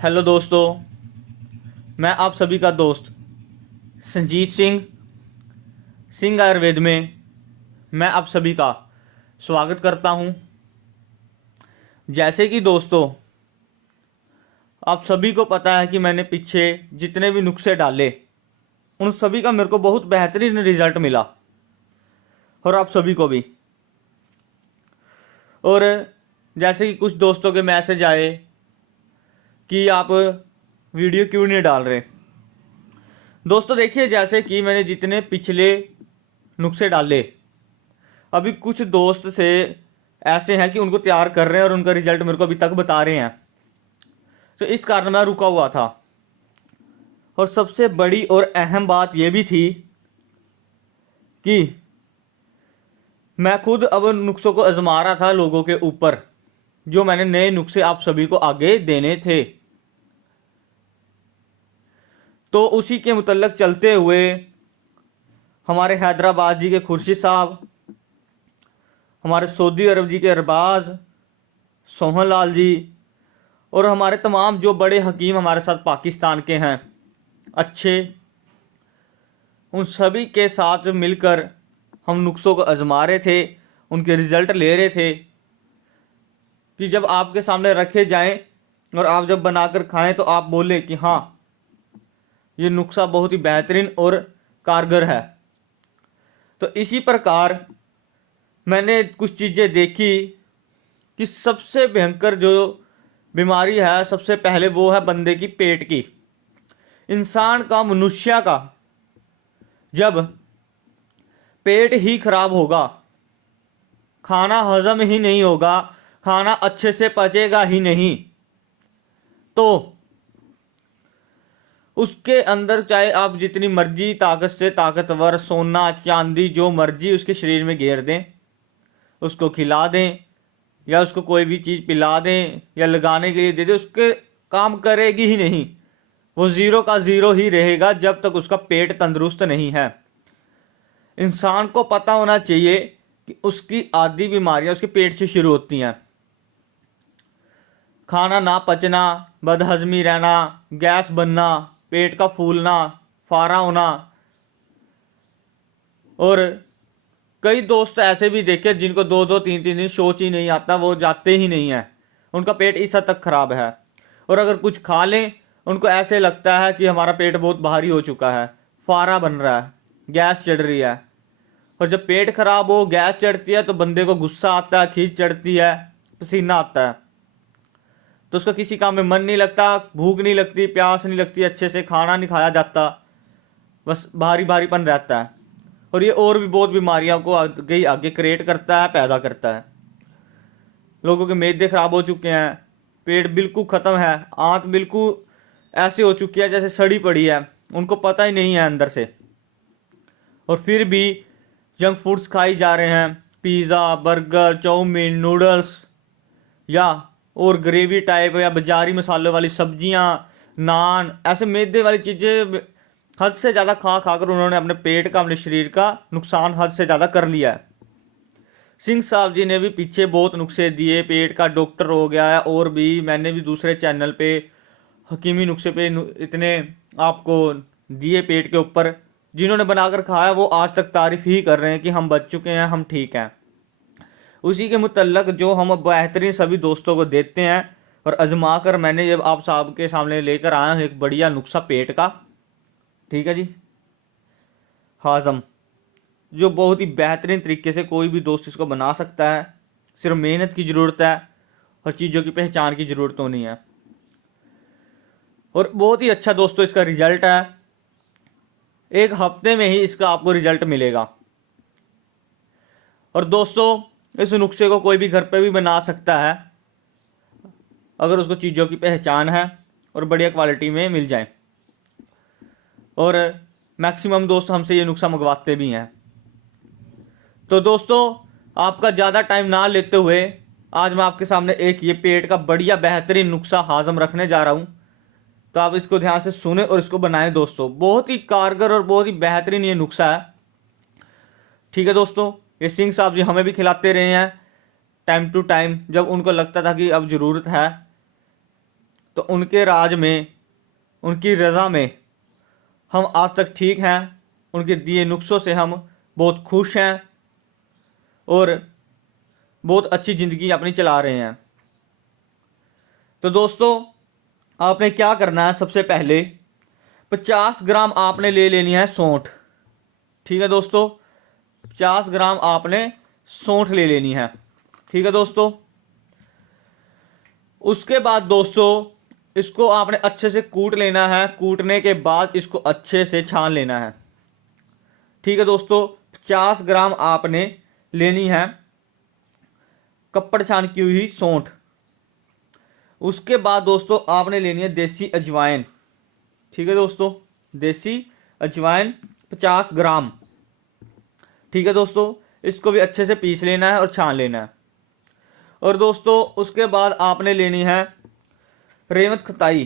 Hello दोस्तों, मैं आप सभी का दोस्त संजीत सिंह आयुर्वेद में मैं आप सभी का स्वागत करता हूं। जैसे कि दोस्तों, आप सभी को पता है कि मैंने पीछे जितने भी नुस्खे डाले उन सभी का मेरे को बहुत बेहतरीन रिजल्ट मिला और आप सभी को भी। और जैसे कि कुछ दोस्तों के मैसेज आए कि आप वीडियो क्यों नहीं डाल रहे। दोस्तों देखिए, जैसे कि मैंने जितने पिछले नुस्खे डाले, अभी कुछ दोस्त से ऐसे हैं कि उनको तैयार कर रहे हैं और उनका रिजल्ट मेरे को अभी तक बता रहे हैं, तो इस कारण मैं रुका हुआ था। और सबसे बड़ी और अहम बात यह भी थी कि मैं खुद अब नुस्खों को आजमा रहा था लोगों के ऊपर, जो मैंने नए नुस्खे आप सभी को आगे देने थे। तो उसी के मुतल्लक चलते हुए हमारे हैदराबाद जी के खुर्शीद साहब, हमारे सऊदी अरब जी के अरबाज सोहन लाल जी और हमारे तमाम जो बड़े हकीम हमारे साथ पाकिस्तान के हैं अच्छे, उन सभी के साथ मिलकर हम नुस्खों को आजमा रहे थे, उनके रिजल्ट ले रहे थे कि जब आपके सामने रखे जाएं और आप जब बनाकर खाएं तो आप बोले कि हाँ, ये नुस्खा बहुत ही बेहतरीन और कारगर है। तो इसी प्रकार मैंने कुछ चीज़ें देखी कि सबसे भयंकर जो बीमारी है, सबसे पहले वो है बंदे की पेट की। इंसान का, मनुष्य का जब पेट ही खराब होगा, खाना हजम ही नहीं होगा, खाना अच्छे से पचेगा ही नहीं, तो उसके अंदर चाहे आप जितनी मर्जी ताकत से ताकतवर सोना चांदी जो मर्जी उसके शरीर में घेर दें, उसको खिला दें या उसको कोई भी चीज़ पिला दें या लगाने के लिए दे दें, उसके काम करेगी ही नहीं। वो ज़ीरो का ज़ीरो ही रहेगा जब तक उसका पेट तंदुरुस्त नहीं है। इंसान को पता होना चाहिए कि उसकी आधी बीमारियां उसके पेट से शुरू होती हैं। खाना ना पचना, बदहजमी रहना, गैस बनना, पेट का फूलना, फारा होना। और कई दोस्त ऐसे भी देखे जिनको 2-2 3-3 दिन शौच ही नहीं आता, वो जाते ही नहीं है, उनका पेट इस हद तक खराब है। और अगर कुछ खा लें उनको ऐसे लगता है कि हमारा पेट बहुत भारी हो चुका है, फारा बन रहा है, गैस चढ़ रही है। और जब पेट खराब हो, गैस चढ़ती है, तो बंदे को गुस्सा आता है, खींच चढ़ती है, पसीना आता है, तो उसका किसी काम में मन नहीं लगता, भूख नहीं लगती, प्यास नहीं लगती, अच्छे से खाना नहीं खाया जाता, बस भारी भारीपन रहता है। और ये और भी बहुत बीमारियों को आगे क्रिएट करता है, पैदा करता है। लोगों के मैदे खराब हो चुके हैं, पेट बिल्कुल ख़त्म है, आंत बिल्कुल ऐसे हो चुकी है जैसे सड़ी पड़ी है, उनको पता ही नहीं है अंदर से। और फिर भी जंक फूड्स खाई जा रहे हैं, पिज़्ज़ा, बर्गर, चाउमीन, नूडल्स या और ग्रेवी टाइप या बाजारी मसालों वाली सब्जियां, नान, ऐसे मैदे वाली चीज़ें हद से ज़्यादा खा खाकर उन्होंने अपने पेट का, अपने शरीर का नुकसान हद से ज़्यादा कर लिया है। सिंह साहब जी ने भी पीछे बहुत नुस्खे दिए, पेट का डॉक्टर हो गया है, और भी मैंने भी दूसरे चैनल पे हकीमी नुस्खे पे इतने आपको दिए पेट के ऊपर, जिन्होंने बनाकर खाया वो आज तक तारीफ ही कर रहे हैं कि हम बच चुके हैं, हम ठीक हैं। उसी के मुतल्लक जो हम बेहतरीन सभी दोस्तों को देते हैं और आजमा कर मैंने जब आप साहब के सामने लेकर आया हूँ एक बढ़िया नुस्खा पेट का, ठीक है जी, हाजम, जो बहुत ही बेहतरीन तरीके से कोई भी दोस्त इसको बना सकता है। सिर्फ मेहनत की ज़रूरत है और चीज़ों की पहचान की ज़रूरत होनी है। और बहुत ही अच्छा दोस्तों इसका रिजल्ट है, एक हफ्ते में ही इसका आपको रिजल्ट मिलेगा। और दोस्तों, इस नुस्खे को कोई भी घर पे भी बना सकता है अगर उसको चीज़ों की पहचान है और बढ़िया क्वालिटी में मिल जाए। और मैक्सिमम दोस्त हमसे ये नुस्खा मंगवाते भी हैं। तो दोस्तों, आपका ज़्यादा टाइम ना लेते हुए आज मैं आपके सामने एक ये पेट का बढ़िया बेहतरीन नुस्खा हाजम रखने जा रहा हूँ, तो आप इसको ध्यान से सुने और इसको बनाएं दोस्तों। बहुत ही कारगर और बहुत ही बेहतरीन ये नुस्खा है, ठीक है दोस्तों। ये सिंह साहब जी हमें भी खिलाते रहे हैं टाइम टू टाइम, जब उनको लगता था कि अब ज़रूरत है। तो उनके राज में, उनकी रज़ा में हम आज तक ठीक हैं। उनके दिए नुस्खों से हम बहुत खुश हैं और बहुत अच्छी ज़िंदगी अपनी चला रहे हैं। तो दोस्तों, आपने क्या करना है, सबसे पहले 50 ग्राम आपने ले लेनी है सौंठ। ठीक है दोस्तों, 50 ग्राम आपने सौंठ ले लेनी है। ठीक है दोस्तों। उसके बाद दोस्तों, इसको आपने अच्छे से कूट लेना है। कूटने के बाद इसको अच्छे से छान लेना है। ठीक है दोस्तों, 50 ग्राम आपने लेनी है कपड़ छान की हुई सौंठ। उसके बाद दोस्तों आपने लेनी है देसी अजवाइन। ठीक है दोस्तों, देसी अजवाइन 50 ग्राम। ठीक है दोस्तों, इसको भी अच्छे से पीस लेना है और छान लेना है। और दोस्तों उसके बाद आपने लेनी है रेवत खताई।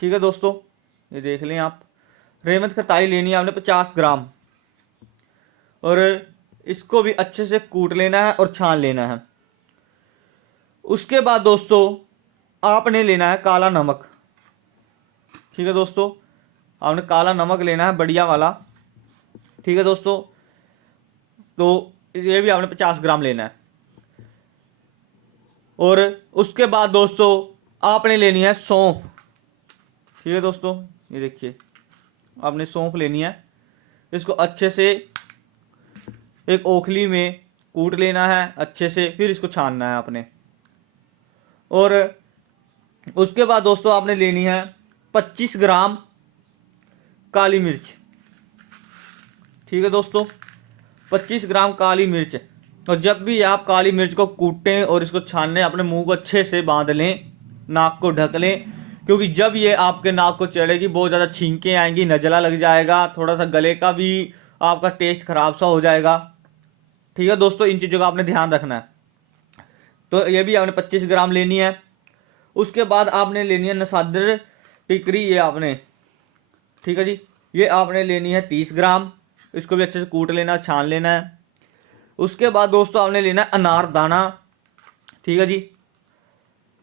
ठीक है दोस्तों, ये देख लें आप, रेवत खताई लेनी है आपने 50 ग्राम और इसको भी अच्छे से कूट लेना है और छान लेना है। उसके बाद दोस्तों आपने लेना है काला नमक। ठीक है दोस्तों, आपने काला नमक लेना है बढ़िया वाला। ठीक है दोस्तों, तो ये भी आपने 50 ग्राम लेना है। और उसके बाद दोस्तों आपने लेनी है सौंफ। ठीक है दोस्तों, ये देखिए, आपने सौंफ लेनी है। इसको अच्छे से एक ओखली में कूट लेना है अच्छे से, फिर इसको छानना है आपने। और उसके बाद दोस्तों आपने लेनी है 25 ग्राम काली मिर्च। ठीक है दोस्तों, 25 ग्राम काली मिर्च। और जब भी आप काली मिर्च को कूटें और इसको छानें, अपने मुंह को अच्छे से बांध लें, नाक को ढक लें, क्योंकि जब ये आपके नाक को चढ़ेगी बहुत ज़्यादा छींकें आएंगी, नज़ला लग जाएगा, थोड़ा सा गले का भी आपका टेस्ट खराब सा हो जाएगा। ठीक है दोस्तों, इन चीज़ों का आपने ध्यान रखना है। तो ये भी आपने 25 ग्राम लेनी है। उसके बाद आपने लेनी है नसादर टिकरी, ये आपने, ठीक है जी, ये आपने लेनी है 30 ग्राम। इसको भी अच्छे से कूट लेना, छान लेना है। उसके बाद दोस्तों आपने लेना है अनार दाना। ठीक है जी,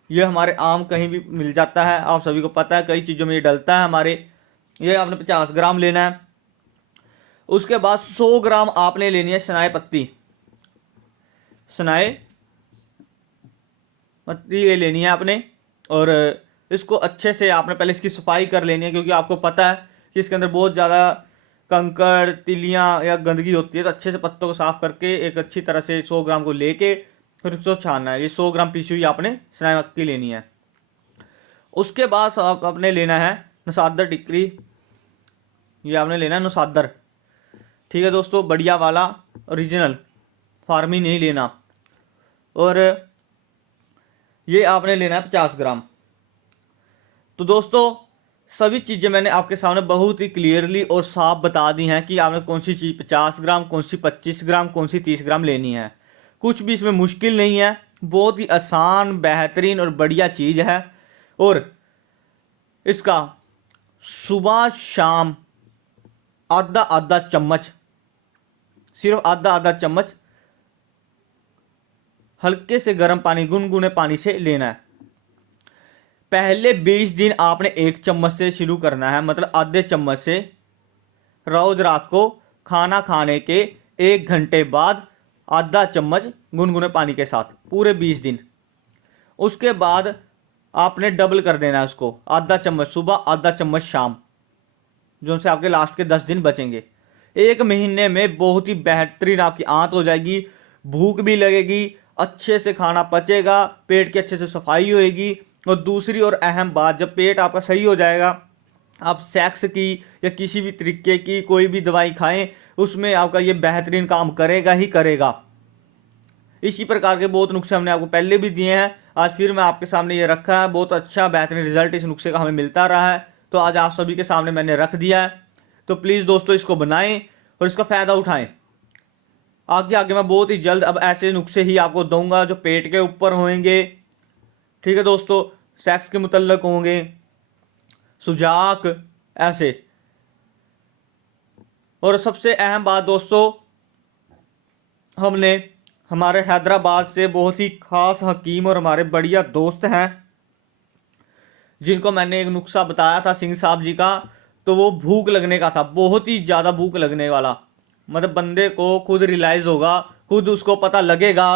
ये हमारे आम कहीं भी मिल जाता है, आप सभी को पता है, कई चीज़ों में ये डलता है हमारे। ये आपने 50 ग्राम लेना है। उसके बाद 100 ग्राम आपने लेनी है सनाए पत्ती। सनाए पत्ती ये लेनी है आपने और इसको अच्छे से आपने पहले इसकी सफाई कर लेनी है, क्योंकि आपको पता है कि इसके अंदर बहुत ज़्यादा कंकड़, तिलियाँ या गंदगी होती है। तो अच्छे से पत्तों को साफ करके एक अच्छी तरह से 100 ग्राम को लेके फिर उसको छानना है। ये 100 ग्राम पीसी हुई आपने सनाई मक्की लेनी है। उसके बाद आपने लेना है नसादर टिकरी, ये आपने लेना है नसादर। ठीक है दोस्तों, बढ़िया वाला ओरिजिनल, फार्मी नहीं लेना। और ये आपने लेना है 50 ग्राम। तो दोस्तों सभी चीज़ें मैंने आपके सामने बहुत ही क्लियरली और साफ बता दी हैं कि आपने कौन सी चीज़ 50 ग्राम, कौन सी 25 ग्राम, कौन सी 30 ग्राम लेनी है। कुछ भी इसमें मुश्किल नहीं है, बहुत ही आसान, बेहतरीन और बढ़िया चीज़ है। और इसका सुबह शाम आधा आधा चम्मच, सिर्फ आधा आधा चम्मच हल्के से गर्म पानी, गुनगुने पानी से लेना है। पहले 20 दिन आपने 1 चम्मच से शुरू करना है, मतलब आधे चम्मच से। रोज रात को खाना खाने के 1 घंटे बाद आधा चम्मच गुनगुने पानी के साथ, पूरे 20 दिन। उसके बाद आपने डबल कर देना है उसको, आधा चम्मच सुबह, आधा चम्मच शाम, जो से आपके लास्ट के 10 दिन बचेंगे। 1 महीने में बहुत ही बेहतरीन आपकी आंत हो जाएगी, भूख भी लगेगी, अच्छे से खाना पचेगा, पेट की अच्छे से सफाई होएगी। और दूसरी और अहम बात, जब पेट आपका सही हो जाएगा, आप सेक्स की या किसी भी तरीके की कोई भी दवाई खाएं, उसमें आपका ये बेहतरीन काम करेगा ही करेगा। इसी प्रकार के बहुत नुस्खे हमने आपको पहले भी दिए हैं, आज फिर मैं आपके सामने ये रखा है। बहुत अच्छा बेहतरीन रिजल्ट इस नुस्खे का हमें मिलता रहा है, तो आज आप सभी के सामने मैंने रख दिया है। तो प्लीज़ दोस्तों इसको बनाएं और इसका फ़ायदा उठाएं। आगे आगे मैं बहुत ही जल्द अब ऐसे नुस्खे ही आपको दूंगा जो पेट के ऊपर होंगे। ठीक है दोस्तों, सेक्स के मुतल्लक होंगे, सुजाक, ऐसे। और सबसे अहम बात दोस्तों, हमने हमारे हैदराबाद से बहुत ही खास हकीम और हमारे बढ़िया दोस्त हैं, जिनको मैंने एक नुस्खा बताया था सिंह साहब जी का, तो वो भूख लगने का था, बहुत ही ज़्यादा भूख लगने वाला। मतलब बंदे को खुद रियलाइज़ होगा, खुद उसको पता लगेगा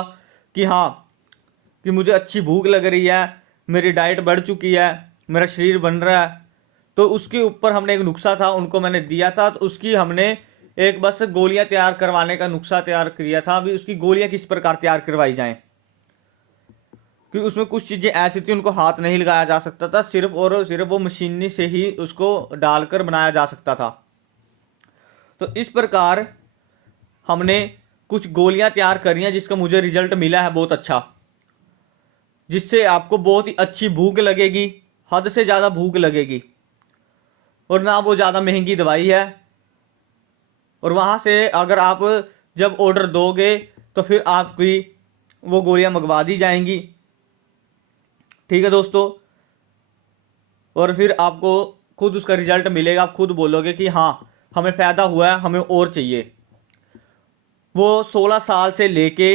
कि हाँ, कि मुझे अच्छी भूख लग रही है, मेरी डाइट बढ़ चुकी है, मेरा शरीर बन रहा है। तो उसके ऊपर हमने एक नुस्खा था, उनको मैंने दिया था, तो उसकी हमने एक बस गोलियां तैयार करवाने का नुस्खा तैयार किया था। अभी उसकी गोलियां किस प्रकार तैयार करवाई जाएं, क्योंकि उसमें कुछ चीज़ें ऐसी थी उनको हाथ नहीं लगाया जा सकता था, सिर्फ और सिर्फ वो मशीनी से ही उसको डालकर बनाया जा सकता था। तो इस प्रकार हमने कुछ गोलियां तैयार करी हैं जिसका मुझे रिजल्ट मिला है बहुत अच्छा, जिससे आपको बहुत ही अच्छी भूख लगेगी, हद से ज़्यादा भूख लगेगी, और ना वो ज़्यादा महंगी दवाई है। और वहाँ से अगर आप जब ऑर्डर दोगे तो फिर आपकी वो गोलियां मंगवा दी जाएंगी, ठीक है दोस्तों। और फिर आपको खुद उसका रिजल्ट मिलेगा, आप खुद बोलोगे कि हाँ हमें फ़ायदा हुआ है, हमें और चाहिए। वो 16 साल से लेके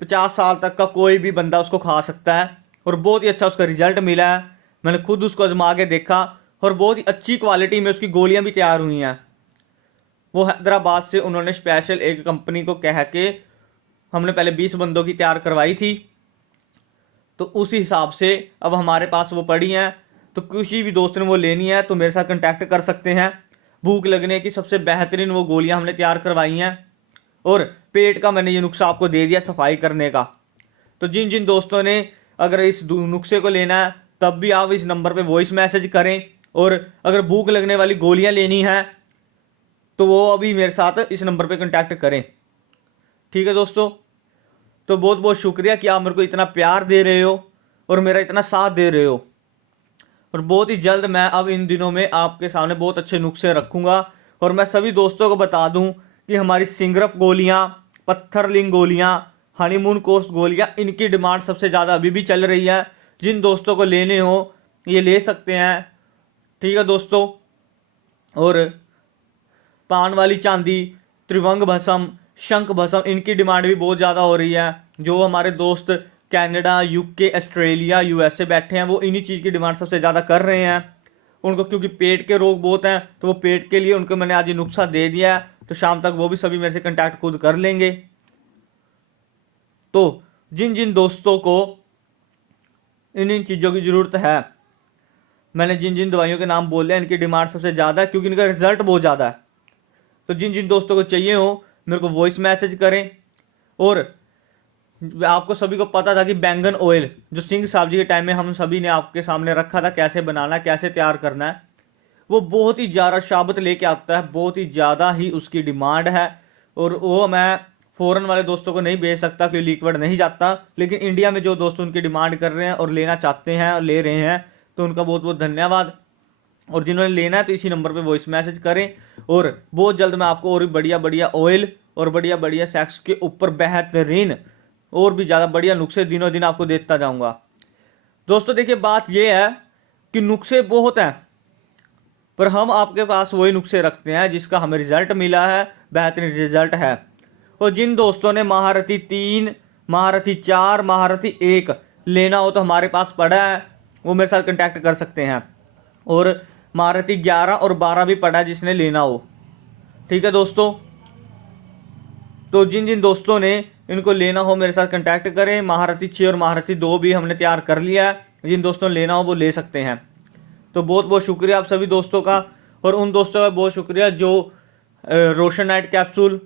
50 साल तक का कोई भी बंदा उसको खा सकता है, और बहुत ही अच्छा उसका रिजल्ट मिला है। मैंने खुद उसको आजमा के देखा, और बहुत ही अच्छी क्वालिटी में उसकी गोलियां भी तैयार हुई हैं। वो हैदराबाद से उन्होंने स्पेशल एक कंपनी को कह के, हमने पहले 20 बंदों की तैयार करवाई थी, तो उस हिसाब से अब हमारे पास वो पड़ी हैं। तो किसी भी दोस्त ने वो लेनी है तो मेरे साथ कांटेक्ट कर सकते हैं। भूख लगने की सबसे बेहतरीन वो गोलियां हमने तैयार करवाई हैं, और पेट का मैंने ये नुस्खा आपको दे दिया सफाई करने का। तो जिन जिन दोस्तों ने अगर इस नुस्खे को लेना है तब भी आप इस नंबर पे वॉइस मैसेज करें, और अगर भूख लगने वाली गोलियां लेनी है तो वो अभी मेरे साथ इस नंबर पे कांटेक्ट करें, ठीक है दोस्तों। तो बहुत बहुत शुक्रिया कि आप मेरे को इतना प्यार दे रहे हो और मेरा इतना साथ दे रहे हो। और बहुत ही जल्द मैं अब इन दिनों में आपके सामने बहुत अच्छे नुस्खे रखूँगा। और मैं सभी दोस्तों को बता दूं कि हमारी सिंगरफ गोलियां, पत्थरलिंग गोलियां, हनीमून कोस्ट गोलियां, इनकी डिमांड सबसे ज़्यादा अभी भी चल रही है। जिन दोस्तों को लेने हो ये ले सकते हैं, ठीक है दोस्तों। और पान वाली चांदी, त्रिभंग भस्म, शंख भस्म, इनकी डिमांड भी बहुत ज़्यादा हो रही है। जो हमारे दोस्त कनाडा, यूके, ऑस्ट्रेलिया, यूएसए बैठे हैं वो इन्हीं चीज़ की डिमांड सबसे ज़्यादा कर रहे हैं। उनको क्योंकि पेट के रोग बहुत हैं, तो वो पेट के लिए उनको मैंने आज ये नुस्खा दे दिया है, तो शाम तक वो भी सभी मेरे से कांटेक्ट खुद कर लेंगे। तो जिन जिन दोस्तों को इन चीज़ों की ज़रूरत है, मैंने जिन जिन दवाइयों के नाम बोले हैं इनकी डिमांड सबसे ज़्यादा है, क्योंकि इनका रिजल्ट बहुत ज़्यादा है। तो जिन जिन दोस्तों को चाहिए हो मेरे को वॉइस मैसेज करें। और आपको सभी को पता था कि बैंगन ऑयल जो सिंह साहब जी के टाइम में हम सभी ने आपके सामने रखा था, कैसे बनाना है, कैसे तैयार करना है, वो बहुत ही ज़्यादा शाबत लेके आता है, बहुत ही ज़्यादा ही उसकी डिमांड है। और वो मैं फ़ॉरेन वाले दोस्तों को नहीं भेज सकता क्योंकि लिक्विड नहीं जाता, लेकिन इंडिया में जो दोस्त उनकी डिमांड कर रहे हैं और लेना चाहते हैं और ले रहे हैं, तो उनका बहुत बहुत धन्यवाद। और जिन्होंने लेना है तो इसी नंबर पे वॉइस मैसेज करें। और बहुत जल्द मैं आपको और भी बढ़िया बढ़िया ऑयल और बढ़िया बढ़िया सेक्स के ऊपर बेहतरीन और भी ज़्यादा बढ़िया नुस्खे दिनों दिन आपको देता जाऊंगा। दोस्तों देखिए बात यह है कि नुस्खे बहुत हैं, पर हम आपके पास वही नुस्खे रखते हैं जिसका हमें रिजल्ट मिला है, बेहतरीन रिजल्ट है। और जिन दोस्तों ने महारथी 3, महारथी 4, महारथी 1 लेना हो तो हमारे पास पड़ा है, वो मेरे साथ कांटेक्ट कर सकते हैं। और महारथी 11 और 12 भी पड़ा है जिसने लेना हो, ठीक है दोस्तों। तो जिन जिन दोस्तों ने इनको लेना हो मेरे साथ कांटेक्ट करें। महारथी 6 और महारथी 2 भी हमने तैयार कर लिया है, जिन दोस्तों ने लेना हो वो ले सकते हैं। तो बहुत बहुत शुक्रिया आप सभी दोस्तों का, और उन दोस्तों का बहुत शुक्रिया जो रोशन नाइट कैप्सूल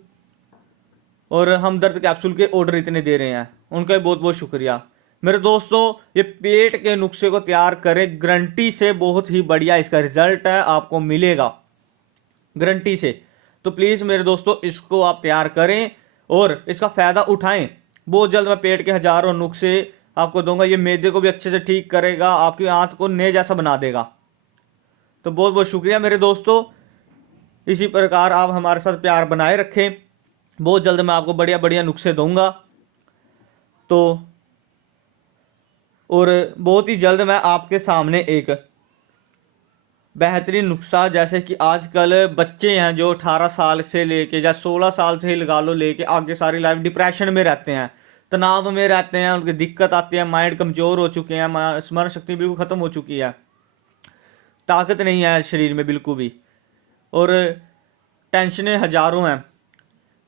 और हमदर्द कैप्सूल के ऑर्डर इतने दे रहे हैं, उनका भी बहुत बहुत शुक्रिया। मेरे दोस्तों ये पेट के नुस्खे को तैयार करें, गारंटी से बहुत ही बढ़िया इसका रिजल्ट है, आपको मिलेगा गारंटी से। तो प्लीज़ मेरे दोस्तों इसको आप तैयार करें और इसका फ़ायदा उठाएं। बहुत जल्द मैं पेट के हज़ारों नुस्खे आपको दूंगा। ये मैदे को भी अच्छे से ठीक करेगा, आपकी आंत को नए जैसा बना देगा। तो बहुत बहुत शुक्रिया मेरे दोस्तों, इसी प्रकार आप हमारे साथ प्यार बनाए रखें। बहुत जल्द मैं आपको बढ़िया बढ़िया नुस्खे दूंगा। तो और बहुत ही जल्द मैं आपके सामने एक बेहतरीन नुस्खा, जैसे कि आजकल बच्चे हैं जो 18 साल से लेके या 16 साल से ही लगा लो लेके आगे सारी लाइफ डिप्रेशन में रहते हैं, तनाव में रहते हैं, उनकी दिक्कत आती है, माइंड कमज़ोर हो चुके हैं, स्मरण शक्ति बिल्कुल ख़त्म हो चुकी है। ताकत नहीं है शरीर में बिल्कुल भी, और टेंशनें हज़ारों हैं,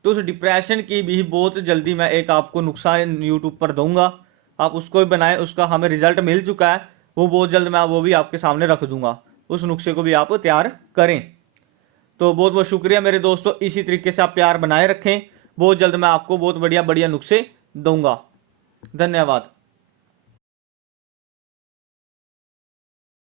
तो उस डिप्रेशन की भी बहुत जल्दी मैं एक आपको नुस्खा यूट्यूब पर दूंगा, आप उसको भी बनाएं। उसका हमें रिजल्ट मिल चुका है, वो बहुत जल्द मैं वो भी आपके सामने रख दूंगा, उस नुस्खे को भी आप तैयार करें। तो बहुत बहुत शुक्रिया मेरे दोस्तों, इसी तरीके से आप प्यार बनाए रखें। बहुत जल्द मैं आपको बहुत बढ़िया बढ़िया नुस्खे दूंगा। धन्यवाद।